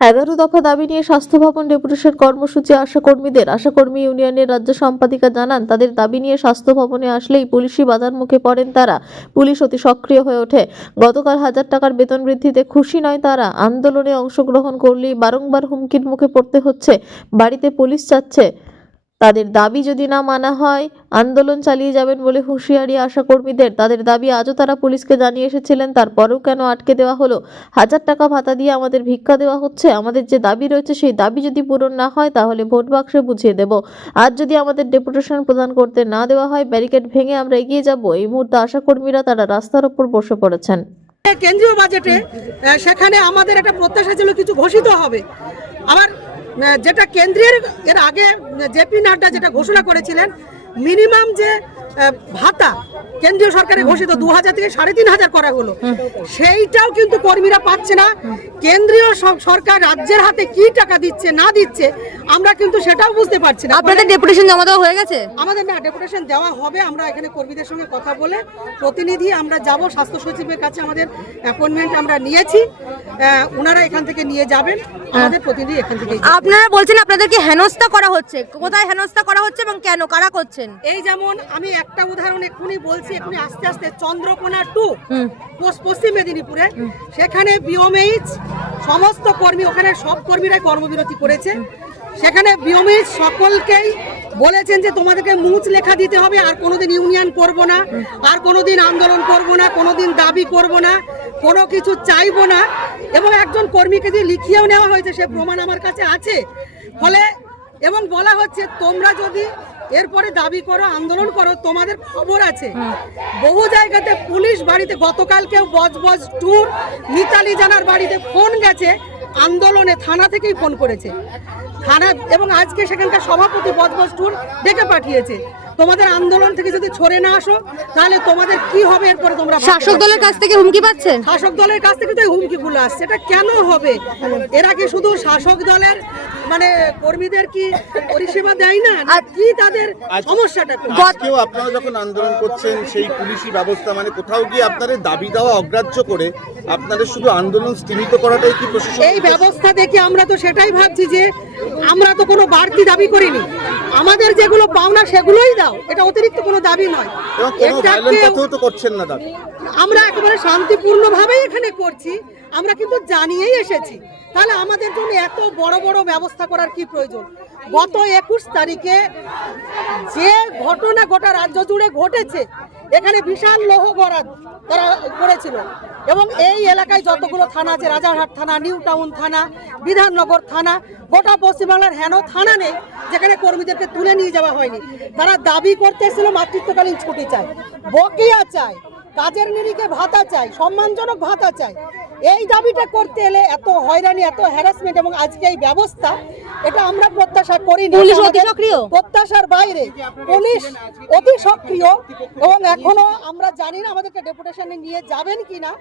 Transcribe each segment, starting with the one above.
এগারো দফা দাবি নিয়ে স্বাস্থ্য ভবন ডেপুটেশন কর্মসূচি আশাকর্মীদের, আশাকর্মী ইউনিয়নের রাজ্য সম্পাদিকা জানান, তাদের দাবি নিয়ে স্বাস্থ্য ভবনে আসলেই পুলিশি বাধার মুখে পড়েন তারা। পুলিশ অতি সক্রিয় হয়ে ওঠে। গতকাল হাজার টাকার বেতন বৃদ্ধিতে খুশি নয় তারা। আন্দোলনে অংশগ্রহণ করলেই বারংবার হুমকির মুখে পড়তে হচ্ছে। বাড়িতে পুলিশ চাচ্ছে তাদের দাবি যদি না মানা হয়, আন্দোলন চালিয়ে যাবেন বলে হুঁশিয়ারি আশাকর্মীদের তাদের দাবি আজও তারা পুলিশকে জানিয়ে এসেছিলেন, তারপরেও কেন আটকে দেওয়া হলো? হাজার টাকা ভাতা দিয়ে আমাদের ভিক্ষা দেওয়া হচ্ছে, আমাদের যে দাবি রয়েছে সেই দাবি যদি পূরণ না হয়, তাহলে ভোট বাক্সে বুঝিয়ে দেব। আজ যদি আমাদের ডেপুটেশন প্রদান করতে না দেওয়া হয়, ব্যারিকেড ভেঙে আমরা এগিয়ে যাব। এই মুহূর্তে আশাকর্মীরা তারা রাস্তার ওপর বসে পড়েছেন। কেন্দ্রীয় বাজেটে সেখানে আমাদের একটা প্রত্যাশা ছিল, কিছু ঘোষিত হবে। আবার যেটা কেন্দ্রের এর আগে জেপি নাড্ডা যেটা ঘোষণা করেছিলেন মিনিমাম যে ভাতা কেন্দ্রীয় সরকারে ঘোষিত দু হাজার থেকে সাড়ে তিন হাজার করা হলো। সেইটাও কিন্তু কর্মীরা পাচ্ছে না। কেন্দ্রীয় সরকার রাজ্যের হাতে কি টাকা দিচ্ছে না দিচ্ছে আমরা কিন্তু সেটাও বুঝতে পারছি না। আপনাদের ডেপুটেশন জমা দেওয়া হয়ে গেছে? আমাদের না ডেপুটেশন দেওয়া হবে আমরা এখানে কর্মীদের সঙ্গে কথা বলে প্রতিনিধি আমরা যাব স্বাস্থ্য সচিবের কাছে আমাদের অ্যাপয়েন্টমেন্ট আমরা নিয়েছি। ওনারা এখান থেকে নিয়ে যাবেন আমাদের প্রতিনিধি এখান থেকে আপনারা বলছেন আপনাদেরকে হেনস্থা করা হচ্ছে। কোথায় হেনস্থা করা হচ্ছে এবং কেন কারা করছেন? এই যেমন আমি একটা উদাহরণ এক্ষুনি বলছি এক্ষুনি আস্তে আস্তে চন্দ্রকোনা টু পশ্চিম মেদিনীপুরে। সেখানে বিওমএইচ সমস্ত কর্মী ওখানে সব কর্মীরাই কর্মবিরতি করেছে। সেখানে বিওমএইচ সকলকেই বলেছেন যে তোমাদেরকে মুচ লেখা দিতে হবে আর কোনোদিন ইউনিয়ন করব না আর কোনোদিন আন্দোলন করব না কোনোদিন দাবি করব না কোনো কিছু চাইব না। এবং একজন কর্মীকে দিয়ে লিখিয়েও নেওয়া হয়েছে সে প্রমাণ আমার কাছে আছে। ফলে এবং বলা হচ্ছে তোমরা যদি এরপরে দাবি করো আন্দোলন করো তোমাদের খবর আছে। বহু জায়গাতে পুলিশ বাড়িতে গতকাল গতকালকেও বজ ট্যুর মিতালি জানার বাড়িতে ফোন গেছে আন্দোলনে থানা থেকেই ফোন করেছে। থানা এবং আজকে সেখানকার সভাপতি বজবজ ট্যুর ডেকে পাঠিয়েছে। তোমাদের আন্দোলন থেকে যদি ছড়ে না আসো তাহলে তোমাদের কি হবে? এরপরে তোমরা শাসক দলের কাছ থেকে হুমকি পাচ্ছেন শাসক দলের কাছ থেকে তো এই হুমকিগুলো আসছে। এটা কেন হবে? এরা কি শুধু শাসক দলের মানে কর্মীদের কি পরিষেবা দেয় না? না কি তাদের সমস্যাটা? কি? আজকেও আপনারা যখন আন্দোলন করছেন সেই পুলিশি ব্যবস্থা মানে কোথাও গিয়ে আপনাদের দাবি দেওয়া অগ্রাহ্য করে আপনাদের শুধু আন্দোলন স্তীমিত করাটাই কি প্রশাসন এই ব্যবস্থা দেখে আমরা তো সেটাই ভাবছি যে আমরা তো কোনো বাড়তি দাবি করিনি। আমাদের যেগুলো পাওনা সেগুলোই দাও। এটা অতিরিক্ত কোনো দাবি নয়। করছেন না দাবি আমরা একেবারে শান্তিপূর্ণভাবেই এখানে করছি। আমরা কিন্তু জানিয়েই এসেছি। তাহলে আমাদের জন্য এত বড় বড় ব্যবস্থা করার কি প্রয়োজন? গত একুশ তারিখে যে ঘটনা গোটা রাজ্য জুড়ে ঘটেছে এখানে বিশাল লৌহ বরাদ তারা করেছিল। এবং এই এলাকায় যতগুলো থানা আছে, রাজারহাট থানা, নিউ টাউন থানা, বিধাননগর থানা, গোটা পশ্চিমবাংলার হেন থানা নেই, যেখানে কর্মীদেরকে তুলে নিয়ে যাওয়া হয়নি। তারা দাবি করতে এসেছিল, মাতৃত্বকালীন ছুটি চায়। বকেয়া চায়। কাজের নিরিখে ভাতা চাই সম্মানজনক ভাতা চাই। এই দাবিটা করতে এলে এত হয়রানি এত হ্যারাসমেন্ট এবং আজকে এই ব্যবস্থা এটা আমরা প্রত্যাশা করি পুলিশ অতি সক্রিয়? প্রত্যাশার বাইরে। পুলিশ অতি সক্রিয় এবং এখনও আমরা জানি না আমাদেরকে ডেপুটেশনে নিয়ে যাবেন কি না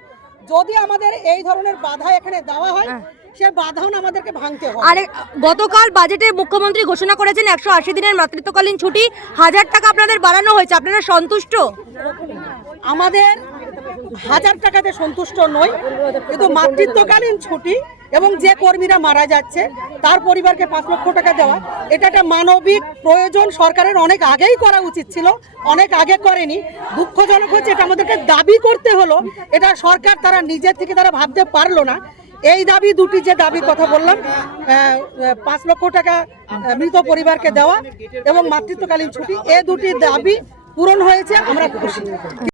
যদি আমাদের এই ধরনের বাধা এখানে দেওয়া হয়। সে বাধাও না আমাদেরকে ভাঙতে হবে। আরে গতকাল বাজেটে মুখ্যমন্ত্রী ঘোষণা করেছেন একশো আশি দিনের মাতৃত্বকালীন ছুটি। হাজার টাকা আপনাদের বাড়ানো হয়েছে। আপনারা সন্তুষ্ট? আমাদের হাজার টাকাতে সন্তুষ্ট নই, কিন্তু মাতৃত্বকালীন ছুটি এবং যে কর্মীরা মারা যাচ্ছে, তার পরিবারকে পাঁচ লক্ষ টাকা দেওয়া, এটা একটা মানবিক প্রয়োজন সরকারের অনেক আগেই করা উচিত ছিল, অনেক আগে করেনি। দুঃখজনক হচ্ছে এটা আমাদেরকে দাবি করতে হলো, এটা সরকার তারা নিজের থেকে তারা ভাবতে পারল না। এই দাবি দুটি যে দাবি কথা বললাম পাঁচ লক্ষ টাকা মৃত পরিবারকে দেওয়া এবং মাতৃত্বকালীন ছুটি, এ দুটি দাবি পূরণ হয়েছে, আমরা খুশি।